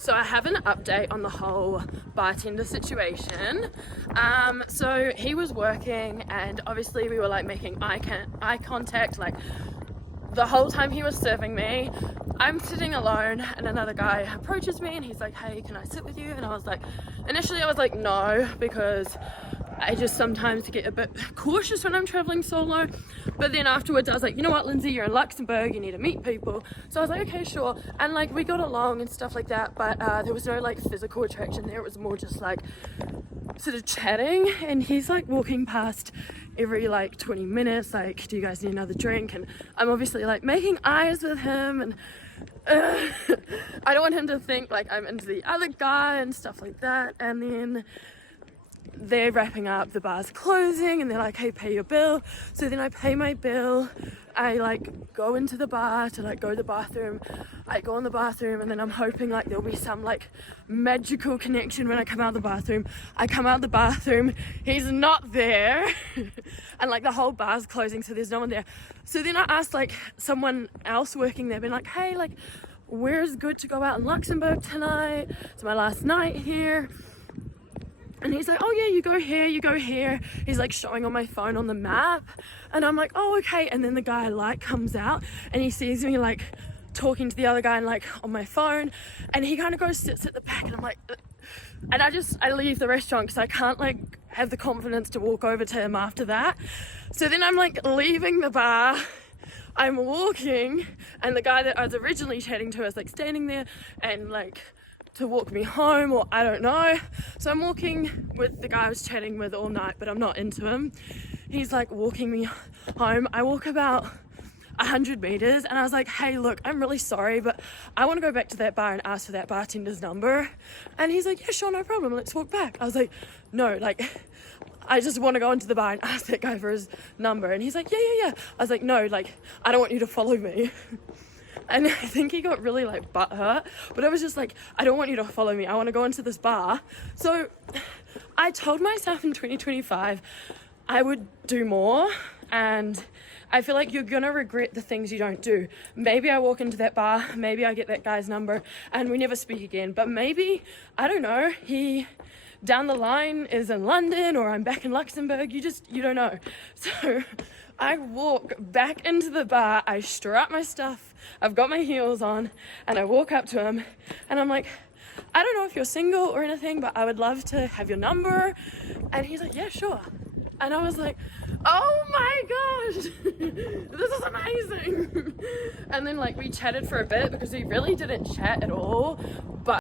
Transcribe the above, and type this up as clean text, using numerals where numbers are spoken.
So I have an update on the whole bartender situation. So he was working, and obviously we were like making eye contact like the whole time he was serving me. I'm sitting alone and another guy approaches me and he's like, hey, can I sit with you? And I was like, initially I was like, no, because I just sometimes get a bit cautious when I'm traveling solo. But then afterwards I was like, you know what, Lindsay, you're in Luxembourg, you need to meet people. So I was like, okay, sure. And like we got along and stuff like that, but there was no like physical attraction there. It was more just like sort of chatting, and he's like walking past every like 20 minutes like, do you guys need another drink? And I'm obviously like making eyes with him, and I don't want him to think like I'm into the other guy and stuff like that. And then they're wrapping up, the bar's closing, and they're like, hey, pay your bill. So then I pay my bill, I like go into the bar to like go to the bathroom. I go in the bathroom, and then I'm hoping like there'll be some like magical connection when I come out of the bathroom. I come out of the bathroom, he's not there and like the whole bar's closing, so there's no one there. So then I asked like someone else working there, being like, hey, like where's good to go out in Luxembourg tonight? It's my last night here. And he's like, oh yeah, you go here, you go here. He's like showing on my phone on the map. And I'm like, oh, okay. And then the guy like comes out and he sees me like talking to the other guy and like on my phone. And he kind of goes, sits at the back, and I'm like, and I leave the restaurant because I can't like have the confidence to walk over to him after that. So then I'm like leaving the bar, I'm walking, and the guy that I was originally chatting to is like standing there and like to walk me home, or I don't know. So I'm walking with the guy I was chatting with all night, but I'm not into him. He's like walking me home. I walk about 100 meters and I was like, hey, look, I'm really sorry, but I want to go back to that bar and ask for that bartender's number. And he's like, yeah, sure, no problem, let's walk back. I was like, no, like I just want to go into the bar and ask that guy for his number. And he's like, yeah. I was like, no, like I don't want you to follow me. And I think he got really like butthurt, but I was just like, I don't want you to follow me, I want to go into this bar. So I told myself in 2025 I would do more, and I feel like you're gonna regret the things you don't do. Maybe I walk into that bar, maybe I get that guy's number and we never speak again, but maybe, I don't know, he down the line is in London, or I'm back in Luxembourg, you don't know. So I walk back into the bar, I strap my stuff, I've got my heels on, and I walk up to him and I'm like, I don't know if you're single or anything, but I would love to have your number. And he's like, yeah, sure. And I was like, oh my gosh, this is amazing. And then like we chatted for a bit because we really didn't chat at all, but